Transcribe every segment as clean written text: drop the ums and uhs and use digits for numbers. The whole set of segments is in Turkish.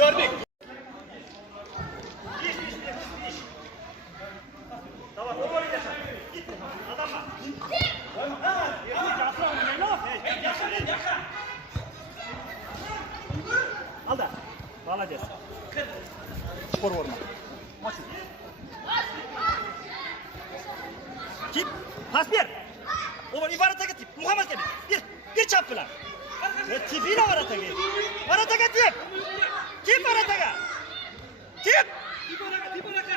Gördük. Al da. Молодец. Skor vurma. Maç. Tip. Pas ver. O var ibarata tip. Muhammed gibi. Bir çap bilen. Tipiyle varata git. Varata git tip. Tip varata git. Tip. Tip varata.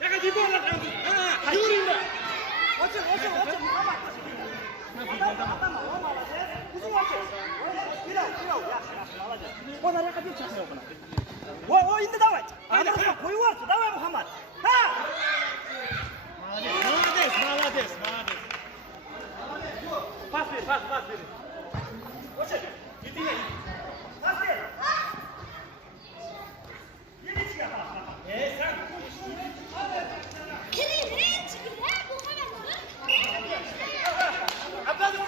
Ya tip varata. Ha. Yürüyün de. Açın. Ona ne kadar çıkmıyor buna. O indi davet. Hadi koyu var. Davet Muhammed. Ha. Молодец. Pas ver. Koçum. Gidin. Pas ver. Yeni çıkar. Sen. Kirin bu kadar. Abladım.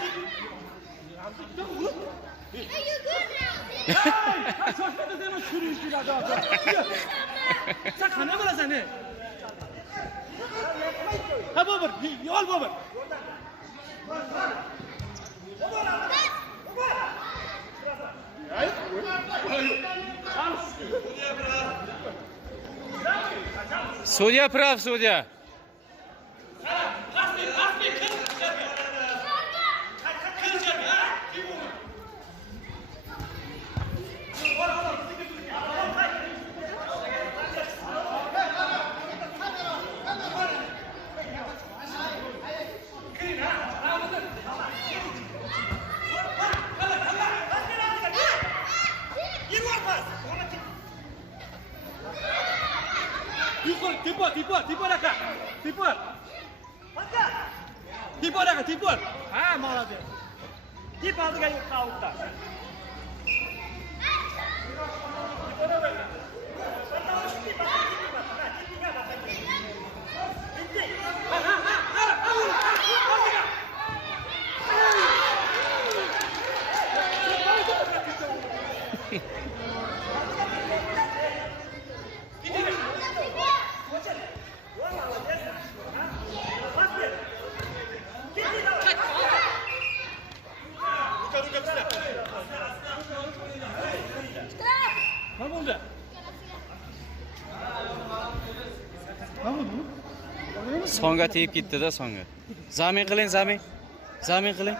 Kaç hoşuma da sürücü adam. Sen kana mı sen ne? Ha baba, yol baba. Судья прав, судья. Tipu. Ha, молодец. Tip aldı gel kavukta. Songa teyip gitti da songa. Zamin qiling, zamin qiling.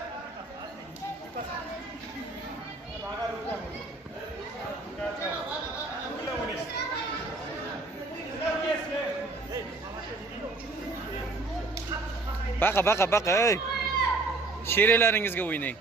Baqa, ey. Sherelaringizga o'ynang.